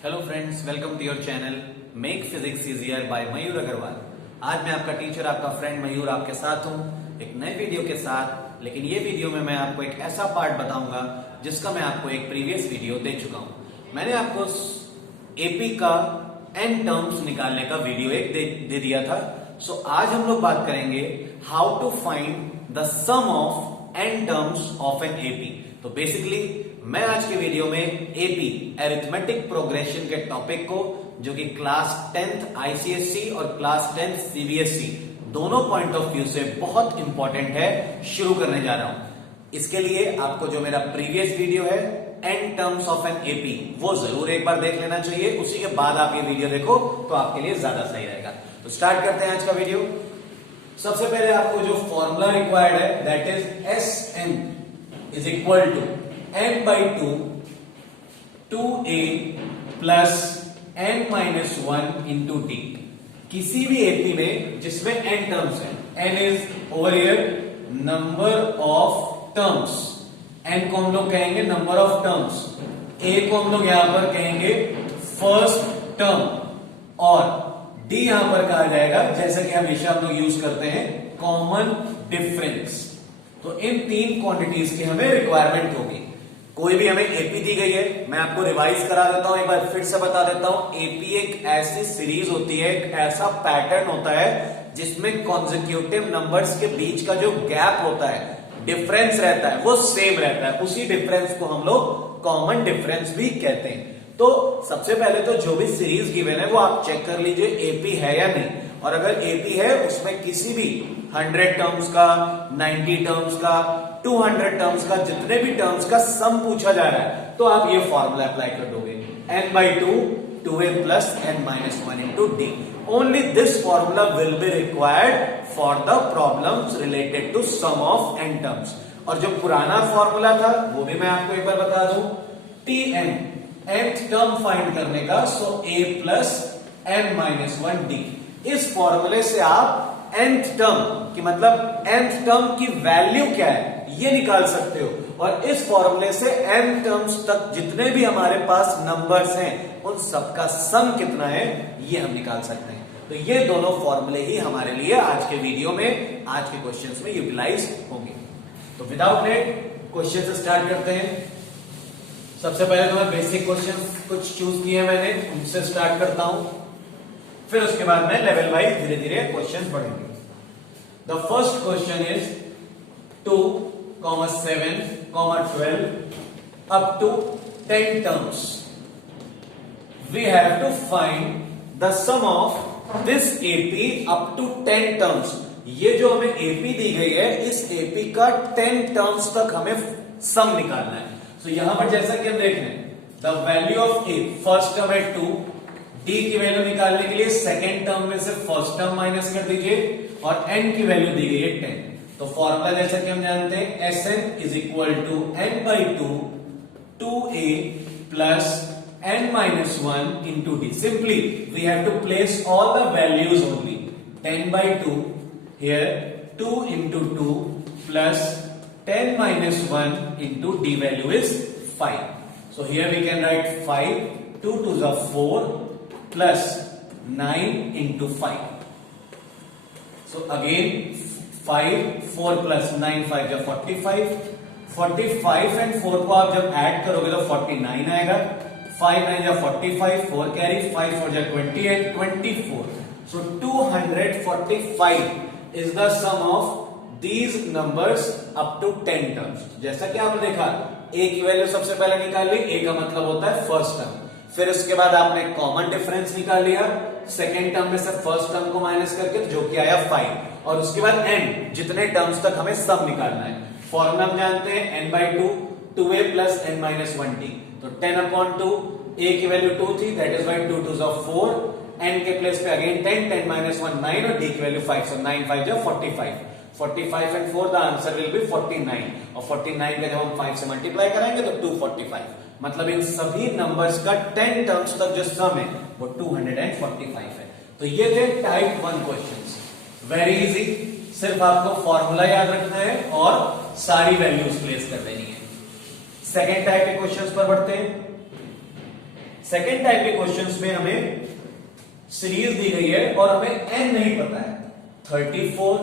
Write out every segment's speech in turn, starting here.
Hello friends, welcome to your channel make physics easier by Mayur Agrawal. आज मैं आपका teacher, आपका फ्रेंड मयूर आपके साथ हूं एक नए वीडियो के साथ। लेकिन ये वीडियो में मैं आपको एक ऐसा पार्ट बताऊंगा जिसका मैं आपको एक प्रीवियस वीडियो दे चुका हूं। मैंने आपको एपी का एन टर्म्स निकालने का वीडियो एक दे दिया था। सो आज हम लोग बात करेंगे how to find the sum of N terms of N AP. तो बेसिकली मैं आज के वीडियो में एपी अरिथमेटिक प्रोग्रेशन के टॉपिक को, जो कि क्लास 10th आईसीएसई और क्लास 10th सीबीएसई दोनों पॉइंट ऑफ व्यू से बहुत इंपॉर्टेंट है, शुरू करने जा रहा हूं। इसके लिए आपको जो मेरा प्रीवियस वीडियो है N terms of N AP, वो जरूर एक बार देख लेना चाहिए। उसी के बाद आप ये वीडियो देखो तो आपके लिए ज्यादा सही रहेगा। तो स्टार्ट करते हैं आज का वीडियो। सबसे पहले आपको जो फॉर्मूला रिक्वायर्ड है that is S N is equal to n by 2 2a plus n minus 1 into d। किसी भी एपी में जिसमें n टर्म्स है, n is over here number of terms, n को हम लोग कहेंगे नंबर ऑफ टर्म्स, a को हम लोग यहां पर कहेंगे फर्स्ट टर्म और d यहां पर कहा जाएगा, जैसे कि हमेशा हम लोग यूज करते हैं, कॉमन डिफरेंस। तो इन तीन क्वांटिटीज की हमें रिक्वायरमेंट होगी। कोई भी हमें एपी दी गई है, मैं आपको रिवाइज करा देता हूं, एक बार फिर से बता देता हूं। एपी एक ऐसी सीरीज होती है, एक ऐसा पैटर्न होता है जिसमें कॉन्जिक्यूटिव नंबर्स के बीच का जो गैप होता है, डिफरेंस रहता है, वो सेम रहता है। उसी डिफरेंस को हम लोग कॉमन डिफरेंस भी कहते हैं। तो सबसे पहले तो जो भी सीरीज गिवन है वो आप चेक कर लीजिए एपी है या नहीं। और अगर एपी है, उसमें किसी भी 100 टर्म्स का, 90 टर्म्स का, 200 टर्म्स का, जितने भी टर्म्स का सम पूछा जा रहा है, तो आप ये फॉर्मूला अप्लाई कर दोगे, n by 2 2a plus n minus 1 into d। Only this formula will be required for the problems related to sum of n terms। और जो पुराना फॉर्मूला था वो भी मैं आपको एक बार बता दूं, tn nth टर्म फाइंड करने का, सो a plus n minus 1 d। इस फॉर्मूले से आप nth टर्म की, मतलब nth टर्म की वैल्यू क्या है ये निकाल सकते हो। और इस फॉर्मूले से n टर्म्स तक जितने भी हमारे पास नंबर्स हैं उन सबका सम कितना है ये हम निकाल सकते हैं। तो ये दोनों फॉर्मूले ही हमारे लिए आज के वीडियो में, आज के क्वेश्चंस में यूटिलाइज होंगे। तो विदाउट लेट क्वेश्चन से स्टार्ट करते हैं। सबसे पहले तो मैं बेसिक क्वेश्चन कुछ चूज किए मैंने, उनसे स्टार्ट करता हूं, फिर उसके बाद में लेवल वाइज धीरे धीरे क्वेश्चन बढ़ेंगे। The first question is 2, 7, 12 up to 10 terms। We have to find the sum of this AP up to 10 terms। ये जो हमें AP दी गई है, इस AP का 10 terms तक हमें सम निकालना है। तो यहां पर जैसा कि हम देख रहे हैं, the value of A, first term है 2, D की वैल्यू निकालने के लिए सेकेंड टर्म में से फर्स्ट टर्म माइनस कर दीजिए और N की वैल्यू दी गई है 10। तो फॉर्मूला जैसा कि हम जानते हैं, S N is equal to n by 2 2a plus n minus 1 into d। Simply we have to place all the values only। 10 by 2 here, 2 into 2 plus 10 minus 1 into d value is 5। So here we can write 5, 2 to the 4 plus 9 into 5। So again 5, 4 plus 9, 5 जब 45, 45 and 4 को आप जब add करोगे तो 49 आएगा। 5 9 जब 45, 4 carry, 5 4 जब 28, 24। So 245 is the sum of these numbers up to 10 terms. जैसा कि आपने देखा, a की वैल्यू सबसे पहले निकाल ली, a का मतलब होता है फर्स्ट टर्म। फिर उसके बाद आपने कॉमन डिफरेंस निकाल लिया, सेकेंड टर्म में से फर्स्ट टर्म को माइनस करके, जो कि आया 5। और उसके बाद n, जितने टर्म्स तक हमें सम निकालना है। फॉर्मूला हम जानते हैं, n by 2 2a plus n minus 1d। तो 10 upon 2, a की वैल्यू 2 थी, दैट इज वाई 2 2 4, n के प्लेस पे अगेन 10, 10 minus 1 9 और d की वैल्यू 5। सो 9 5 जब 45, 45 and 4 the answer will be 49। और 49 का जब हम 5 से मल्टीप्लाई करेंगे तो 245। मतलब इन सभी नंबर्स का 10 टर्म्स तक जो सम है वो 245 है। तो ये थे टाइप 1 क्वेश्चंस। वेरी इजी, सिर्फ आपको फॉर्मूला याद रखना है और सारी वैल्यूज प्लेस कर देनी है। सेकेंड टाइप के क्वेश्चंस पर बढ़ते हैं। सेकेंड टाइप के क्वेश्चंस में हमें सीरीज दी गई है और हमें n नहीं पता है, 34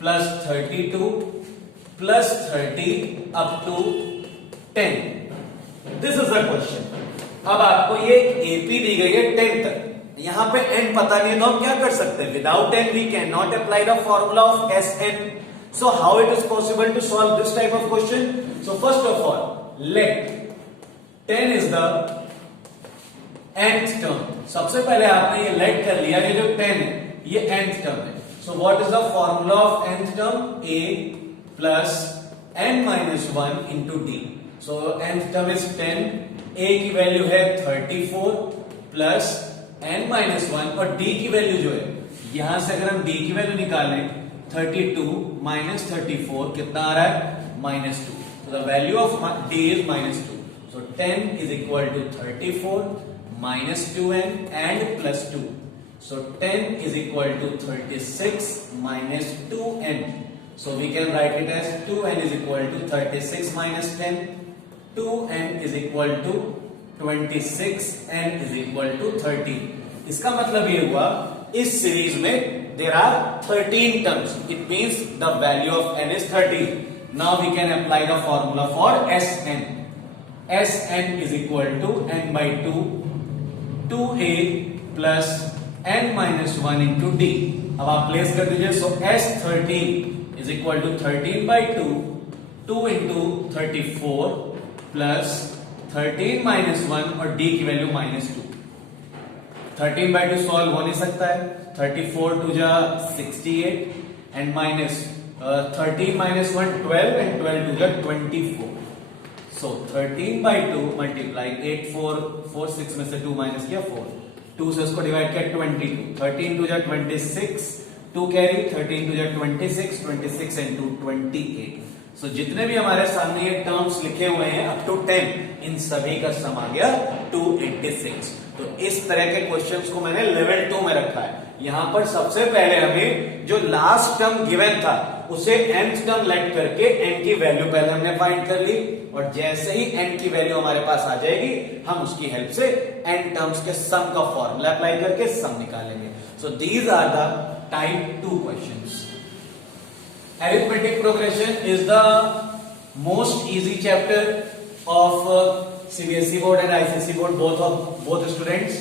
प्लस 32 प्लस 30 up to 10, this is the question. अब आपको ये एपी दी गई है 10 तक, यहां पे n पता नहीं है तो हम क्या कर सकते हैं, without n we can not apply the formula of Sn। So how it is possible to solve this type of question? So first of all let 10 is the nth term. सबसे पहले आपने ये लेट कर लिया, ये जो 10 है ये nth टर्म है। So what is the formula of nth term? a plus n minus 1 into D. So nth term is 10, a की वैल्यू है 34 प्लस n माइनस 1 और d की वैल्यू जो है, यहां से अगर हम d की वैल्यू निकालें 32 माइनस 34 कितना आ रहा है? -2। So the value of d is -2. So 10 is equal to 34 minus 2n and plus 2. So 10 is equal to 36 minus 2n. So we can write it as 2n is equal to 36 minus 10. 2n is equal to 26, n is equal to 30. इसका मतलब ये हुआ इस series में there are 13 terms. It means the value of n is 13. Now we can apply the formula for Sn. Sn is equal to n by 2, 2a plus n minus 1 into d. अब आप place कर दीजिए। So S13 is equal to 13 by 2, 2 into 34 plus 13 minus 1 और d की value -2। 13 by 2 solve हो नहीं सकता है, 34 टू जा 68 and minus 13 minus 1 12 and 12 two जा 24। सो 13 by 2 मल्टीप्लाई 8 4 6 में से 2 माइनस किया 4, 2 से उसको डिवाइड किया 22, 13 टू जा 26, 2 कैरी 13 टू जा 26, 26 and 2 28। सो जितने भी हमारे सामने ये टर्म्स लिखे हुए हैं अप टू 10, इन सभी का सम आ गया 286। तो इस तरह के क्वेश्चंस को मैंने लेवल 2 में रखा है। यहां पर सबसे पहले हमें जो लास्ट टर्म गिवन था उसे nth टर्म लेट करके n की वैल्यू पहले हमने फाइंड कर ली, और जैसे ही n की वैल्यू हमारे पास आ जाएगी हम उसकी हेल्प से n टर्म्स के सम का फॉर्मूला अप्लाई करके सम निकालेंगे। So these are the type 2 questions. Arithmetic progression is the most easy chapter of CBSE board and ICSE board, both students।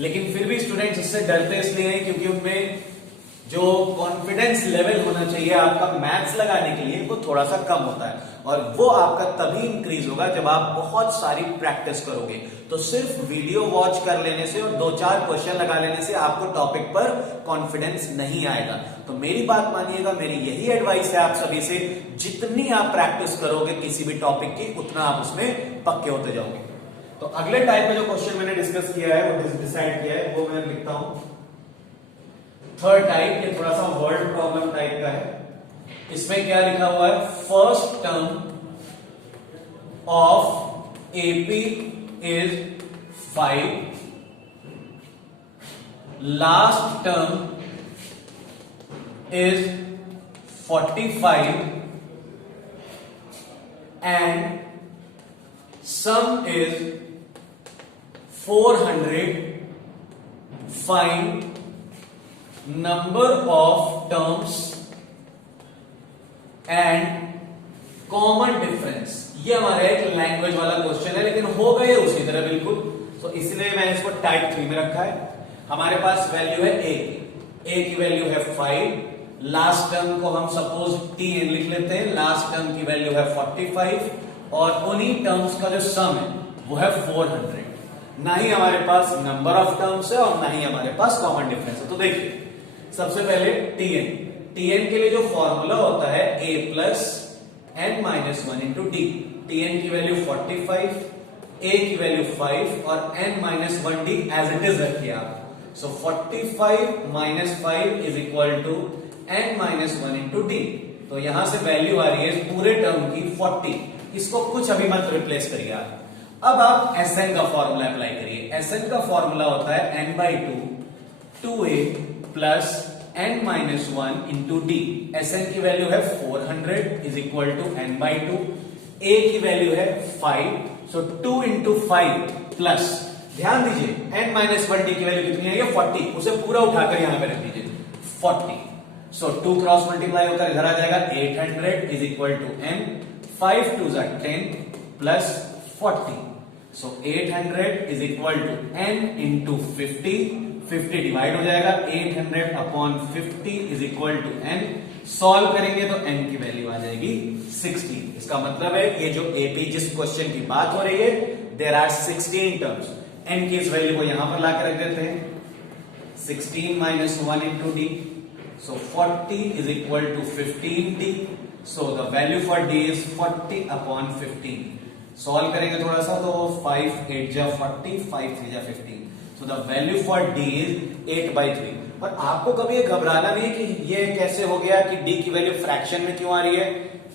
लेकिन फिर भी स्टूडेंट्स इससे डरते इसलिए हैं क्योंकि उनमें जो कॉन्फिडेंस लेवल होना चाहिए आपका मैथ्स लगाने के लिए वो थोड़ा सा कम होता है, और वो आपका तभी इंक्रीज होगा जब आप बहुत सारी प्रैक्टिस करोगे। तो सिर्फ वीडियो वॉच कर लेने से और 2-4 क्वेश्चन लगा लेने से आपको टॉपिक पर कॉन्फिडेंस नहीं आएगा। तो मेरी बात मानिएगा, मेरी यही एडवाइस है आप सभी से, जितनी आप प्रैक्टिस करोगे किसी भी टॉपिक की उतना आप उसमें पक्के होते जाओगे। तो अगले टाइप में जो क्वेश्चन मैंने डिस्कस किया है वो डिसाइड किया है वो मैं लिखता हूं। थर्ड टाइप, ये थोड़ा सा वर्ड प्रॉब्लम टाइप का है। इसमें क्या लिखा हुआ है? First term of AP is 5, last term is 45 and some is 400। Find number of terms and common difference. ये हमारा एक लैंग्वेज वाला क्वेश्चन है, लेकिन हो गए उसी तरह बिल्कुल। तो इसलिए मैंने इसको टाइप 3 में रखा है। हमारे पास वैल्यू है ए की वैल्यू है 5, लास्ट टर्म को हम सपोज tn लिख लेते हैं, लास्ट टर्म की वैल्यू है 45 और उन्हीं टर्म्स का जो सम है वो है 400। ना ही हमारे पास नंबर ऑफ टर्म्स है और ना ही हमारे पास कॉमन डिफरेंस है। तो देखिए सबसे पहले tn के लिए जो फॉर्मूला होता है a plus n minus 1 into D. tn की वैल्यू 45, a की वैल्यू 5 और n minus 1 D as it is रखिए आप। So 45 minus 5 is equal to n minus 1 into D. तो यहां से वैल्यू आ रही है पूरे टर्म की 40। इसको कुछ अभी मत रिप्लेस करिए आप। अब आप Sn का फॉर्मूला अप्लाई करिए। Sn का फॉर्मूला होता है n by 2 2a plus n minus 1 into D. Sn की वैल्यू है 400 is equal to n by 2। a की वैल्यू है 5, सो 2 इंटू 5 प्लस, ध्यान दीजिए n-1d की वैल्यू कितनी है, ये 40, उसे पूरा उठाकर यहां पे रख दीजिए 40, सो 2 क्रॉस मल्टीप्लाई होकर इधर आ जाएगा 800 इज इक्वल टू n, 5 2 जा 10 plus 40, so 800 is equal to n into 50 divide हो जाएगा 800 upon 50 is equal to n, solve करेंगे तो n की वैल्यू आ जाएगी 16। इसका मतलब है ये जो एपी जिस क्वेश्चन की बात हो रही है, देयर आर 16 टर्म्स, n की इस वैल्यू को यहां पर लाकर रख देते हैं, 16 minus 1 into D, so 40 is equal to 15d, so the value for d is 40 upon 15। Solve करेंगे थोड़ा सा तो 5 8 जा 40, 5 3 जा 15, सो the value for d is 8/3। और आपको कभी ये घबराना नहीं कि ये कैसे हो गया कि d की वैल्यू फ्रैक्शन में क्यों आ रही है।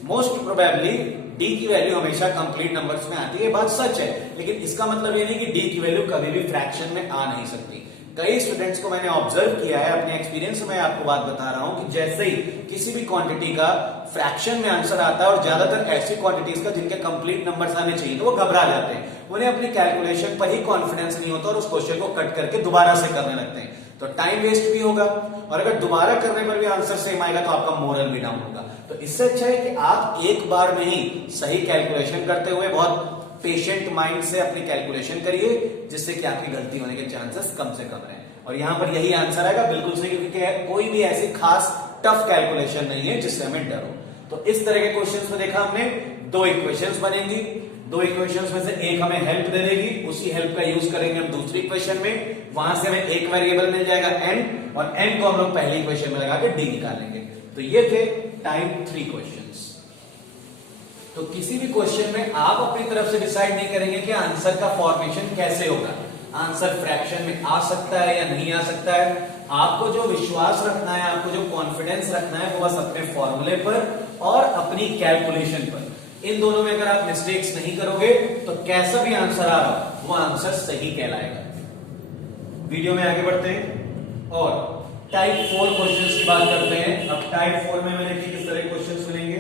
मोस्ट प्रोबेबली d की वैल्यू हमेशा कंप्लीट नंबर्स में आती है, बात सच है, लेकिन इसका मतलब ये नहीं कि d की वैल्यू कभी भी फ्रैक्शन में आ नहीं सकती। कई स्टूडेंट्स को मैंने ऑब्जर्व किया है, अपने एक्सपीरियंस में आपको बात बता रहा हूं कि जैसे ही किसी भी क्वांटिटी का फ्रैक्शन में आंसर आता है, और ज्यादातर ऐसी क्वांटिटीज का जिनके कंप्लीट नंबर्स आने चाहिए, तो वो घबरा जाते हैं, उन्हें अपनी कैलकुलेशन पर ही कॉन्फिडेंस नहीं होता और उस क्वेश्चन को कट करके दोबारा से करने लगते हैं, तो टाइम वेस्ट भी होगा, और अगर दोबारा करने पर भी आंसर सेम आएगा तो आपका मोरल भी डाउन होगा। तो इससे अच्छा है कि आप एक बार में ही सही कैलकुलेशन करते हुए बहुत पेशेंट माइंड से अपनी कैलकुलेशन करिए, जिससे कि आपकी गलती होने के चांसेस कम से कम रहे। और यहां पर यही आंसर आएगा बिल्कुल सही, क्योंकि कोई भी ऐसी खास टफ कैलकुलेशन नहीं है जिससे हमें डर हो। तो इस तरह के क्वेश्चंस में देखा हमने दो इक्वेशंस बनेंगी, दो इक्वेशंस में से एक हमें हेल्प दे देगी, उसी हेल्प का यूज करेंगे हम दूसरी इक्वेशन में, वहां से हमें एक वेरिएबल मिल जाएगा n, और n को हम लोग पहली इक्वेशन में लगा के d निकालेंगे। तो ये थे टाइप 3 क्वेश्चंस। तो किसी भी क्वेश्चन में आप अपनी तरफ से डिसाइड नहीं करेंगे कि आंसर का फॉर्मेशन कैसे होगा, आंसर फ्रैक्शन में आ सकता है या नहीं आ सकता है। आपको जो विश्वास रखना है, आपको जो कॉन्फिडेंस रखना है, वो बस अपने फॉर्मूले पर और अपनी कैलकुलेशन पर। इन दोनों में अगर आप मिस्टेक्स नहीं करोगे तो कैसा भी आंसर आ रहा हो वो आंसर सही कहलाएगा। वीडियो में आगे बढ़ते हैं और टाइप 4 क्वेश्चंस की बात करते हैं। अब टाइप 4 में मैंने किस तरह क्वेश्चंस मिलेंगे,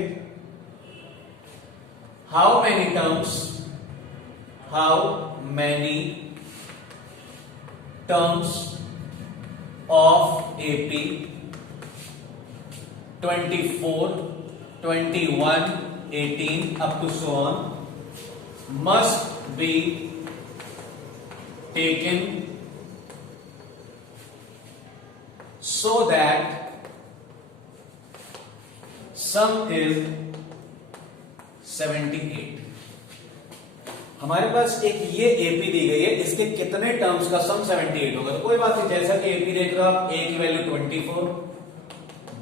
how many terms of AP 24, 21, 18 up to so on must be taken so that sum is 78। हमारे पास एक ये एपी दी गई है, इसके कितने टर्म्स का सम 78 होगा। तो कोई बात नहीं, जैसा कि एपी देख रहे हो आप, ए की वैल्यू 24,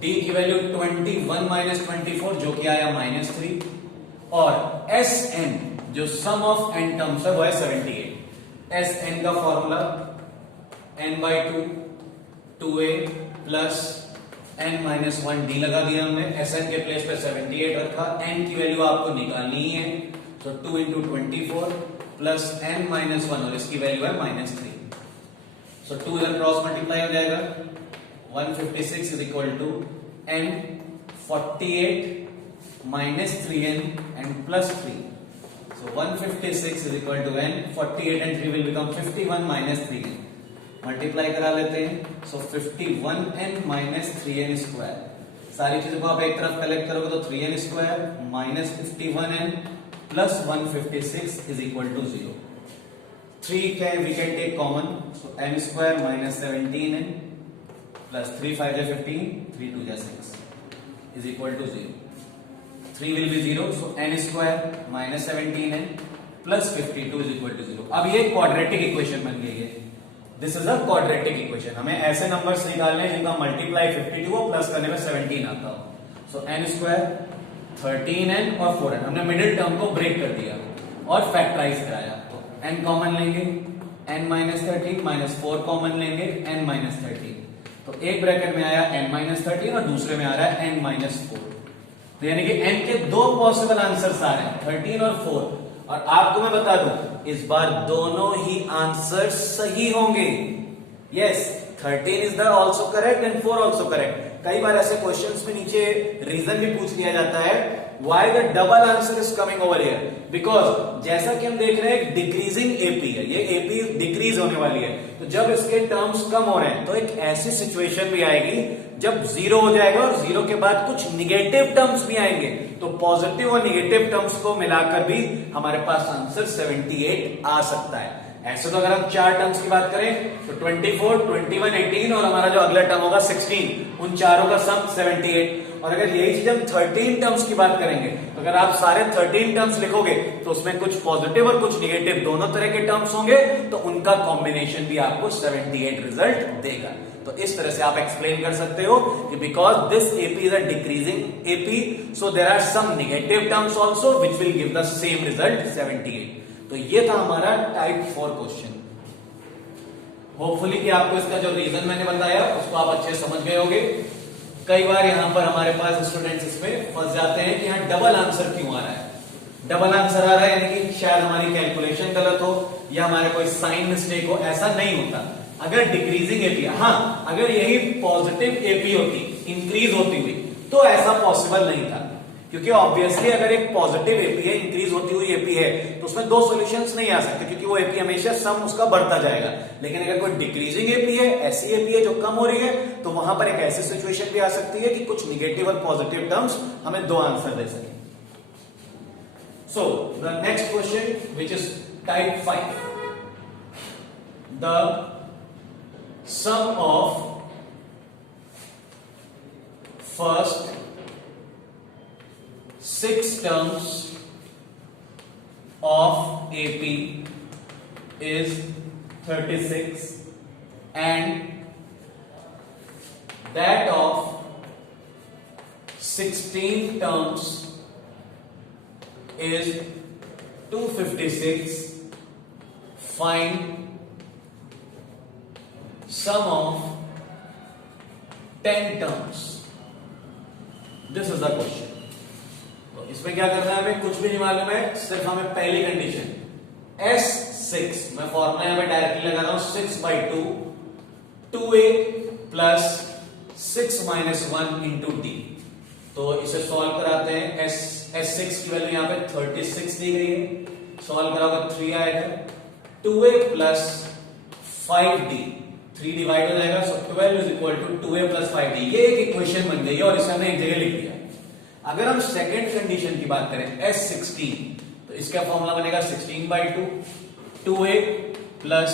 डी की वैल्यू 21 माइनस 24 जो कि आया -3, और एस एन जो सम ऑफ एन टर्म्स है वो है 78। एस एन का formula n/2 2a plus n-1 D लगा दिया हमने, एस एन के प्लेस पे 78 रखा, एन की वैल्यू आपको निकालनी ही है, तो 2 इंटू 24 प्लस n-1 और इसकी वैल्यू है -3, सो 2 इधर क्रॉस मल्टीप्लाई हो जाएगा, 156 is equal to n 48 minus 3n and plus 3, so 156 is equal to n 48 and 3 will become 51 minus 3n, multiply करा लेते हैं, सो 51n माइनस 3n स्क्वायर, सारी चीजों को आप एक तरफ कलेक्ट करोगे तो 3n square minus 51n plus 156 is equal to 0. 3 we can take common, so n square minus 17n plus 3 5 is 15, 3 2 is 6 is equal to 0. 3 will be 0, so n square minus 17n plus 52 is equal to 0. अब ये quadratic equation बन गई है, this is a quadratic equation. हमें ऐसे numbers निकालने हैं जिनका मल्टीप्लाई 52 हो, प्लस करने में 17 आता हो, सो n स्क्वायर 13n और 4n, हमने मिडिल टर्म को ब्रेक कर दिया और फैक्टराइज कराया, तो n कॉमन लेंगे, n-13 माइनस 4 कॉमन लेंगे, n-13, तो एक ब्रैकेट में आया n-13 और दूसरे में आ रहा है n-4, तो यानी कि n के दो पॉसिबल आंसर्स आ रहे हैं, 13 और 4, और आपको मैं बता दूं इस बार दोनों ही आंसर सही होंगे। Yes, 13 is the also correct and 4 also correct. कई बार ऐसे क्वेश्चंस में नीचे रीजन भी पूछ लिया जाता है why the double answer is coming over here? Because जैसा कि हम देख रहे हैं डिक्रीजिंग एपी है, ये एपी डिक्रीज होने वाली है, तो जब इसके टर्म्स कम हो रहे हैं तो एक ऐसी सिचुएशन भी आएगी जब जीरो हो जाएगा और जीरो के बाद कुछ निगेटिव टर्म्स भी आएंगे, तो पॉजिटिव और निगेटिव टर्म्स को मिलाकर भी हमारे पास आंसर 78 आ सकता है। ऐसे तो अगर हम चार टर्म्स की बात करें तो 24, 21, 18 और हमारा जो अगला टर्म होगा 16, उन चारों का सम 78। और अगर यही चीज हम 13 टर्म्स की बात करेंगे तो अगर आप सारे 13 टर्म्स लिखोगे तो उसमें कुछ पॉजिटिव और कुछ निगेटिव दोनों तरह के टर्म्स होंगे, तो उनका कॉम्बिनेशन भी आपको 78 रिजल्ट देगा। तो इस तरह से आप एक्सप्लेन कर सकते हो कि because this AP is a decreasing AP, so there are some negative terms also which will give the same result 78। तो ये था हमारा टाइप 4 क्वेश्चन। होपफुली कि आपको इसका जो रीजन मैंने बताया उसको आप अच्छे समझ गए होंगे। कई बार यहां पर हमारे पास स्टूडेंट्स इसमें फंस जाते हैं कि यहां डबल आंसर क्यों आ रहा है। डबल आंसर आ रहा है यानी कि शायद हमारी कैलकुलेशन गलत हो या हमारे कोई साइन मिस्टेक हो, ऐसा नहीं होता। अगर डिक्रीजिंग एपी, हाँ अगर यही पॉजिटिव एपी होती, इंक्रीज होती हुई, तो ऐसा पॉसिबल नहीं था, क्योंकि ऑब्वियसली अगर एक पॉजिटिव एपी है, इंक्रीज होती हुई एपी है, तो उसमें दो सॉल्यूशंस नहीं आ सकते, क्योंकि वो एपी हमेशा सम उसका बढ़ता जाएगा। लेकिन अगर कोई डिक्रीजिंग एपी है, ऐसी एपी है जो कम हो रही है, तो वहां पर एक ऐसी सिचुएशन भी आ सकती है कि कुछ निगेटिव और पॉजिटिव टर्म्स हमें दो आंसर दे सके। So the next question which is type 5, the sum of first 6 terms of AP is 36 and that of 16 terms is 256. Find sum of 10 terms. This is the question. तो इसमें क्या करना है, हमें कुछ भी नहीं मालूम है, सिर्फ हमें पहली कंडीशन S6, मैं फॉर्मूला यहां पे डायरेक्टली लगा रहा हूं, 6/2 2a प्लस 6 - 1 इंटू d। तो इसे सॉल्व कराते हैं। S6 की वैल्यू यहां पे 36 दी गई है, सॉल्व कराओगे 3 आएगा, 2a प्लस 5d, 3 डिवाइड हो जाएगा, so 12 is equal to 2a plus 5d। ये एक इक्वेशन बन गई है और इसे हमने एक जगह लिख दिया। अगर हम सेकंड कंडीशन की बात करें S16, तो इसका फॉर्मूला बनेगा 16/2 2a plus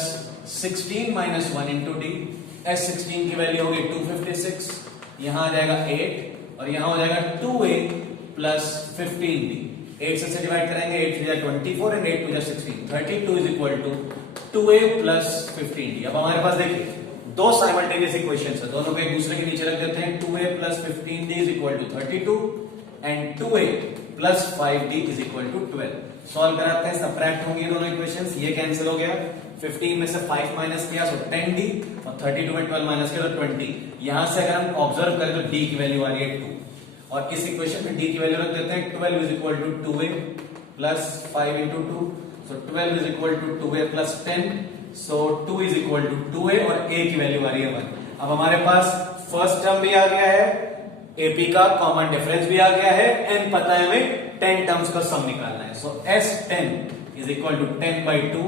16 - 1 into d। S16 की वैल्यू होगी 256, यहां आ जाएगा 8 और यहां हो जाएगा 2a प्लस 15d। 8 से डिवाइड करेंगे, 8 3 जा 24 एंड 8 2 जा 16, 32 is equal to 2a plus 15d। अब हमारे पास देखिए दो साइमल्टेनियस इक्वेशंस है, दोनों को एक दूसरे के नीचे रख देते हैं। 2a plus 15d is equal to 32 and 2a plus 5d is equal to 12। Solve कराते हैं, सबट्रैक्ट होंगी दोनों इक्वेशंस, ये कैंसिल हो गया, 15 में से 5 माइनस किया तो 10d और 32 में 12 माइनस किया तो 20। यहां से अगर हम ऑब्जर्व करें तो d की वैल्यू आ रही है 2 और इस इक्वेशन में d की वैल्यू रख देते हैं। 12 is equal to 2a plus 5 into 2, so 12 is equal to 2a plus 10, so 2 is equal to 2a और a की वैल्यू आ रही है 1। अब हमारे पास फर्स्ट टर्म भी आ गया है, AP का कॉमन डिफरेंस भी आ गया है, n पता है हमें 10 टर्म्स का सम निकालना है। सो S10 is equal to 10/2,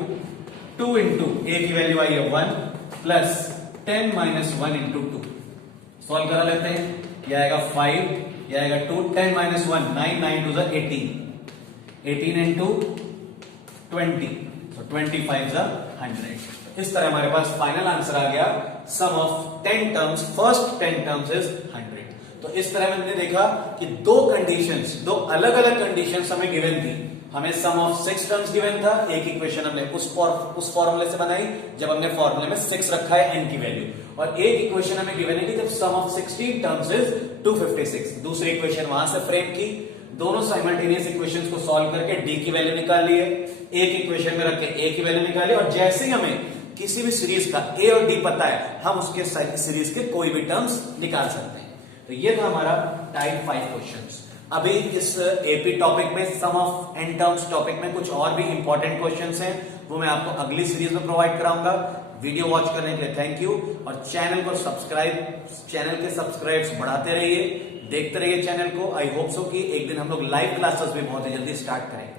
2 into a की वैल्यू आई है 1 प्लस 10 - 1 into 2। सॉल्व करा लेते हैं, यह आएगा 5, यह आएगा 2, 10 - 1 9, 9 2 18, 18 into 20, so 25 is 100। इस तरह हमारे पास फाइनल आंसर आ गया, sum of 10 terms, first 10 terms is 100। तो इस तरह मैंने देखा कि दो कंडीशंस, दो अलग अलग कंडीशंस हमें गिवन थी। हमें सम ऑफ 6 टर्म्स गिवन था, एक इक्वेशन हमने उस फॉर्मूले से बनाई जब हमने फॉर्मूले में 6 रखा है n की वैल्यू, और एक इक्वेशन हमें गिवन है कि जब सम ऑफ 16 टर्म्स इज 256। दूसरी इक्वेशन वहां से फ्रेम की, दोनों साइमल्टेनियस इक्वेशंस को सॉल्व करके d की वैल्यू निकाल ली है, एक इक्वेशन में रख के a की वैल्यू निकाली, और जैसे ही हमें किसी भी सीरीज का a और d पता है, हम उसके सीरीज के कोई भी टर्म्स निकाल सकते हैं। तो ये था हमारा टाइप 5 क्वेश्चंस। अभी इस एपी टॉपिक में, सम ऑफ n टर्म्स टॉपिक में कुछ और भी इंपॉर्टेंट क्वेश्चंस हैं, वो मैं आपको अगली सीरीज में प्रोवाइड कराऊंगा। वीडियो वॉच करने के लिए थैंक यू, और चैनल को सब्सक्राइब, चैनल के सब्सक्राइब्स बढ़ाते रहिए। देखते रहिए चैनल को। आई होप सो कि एक दिन हम लोग लाइव क्लासेस भी बहुत ही जल्दी स्टार्ट करेंगे।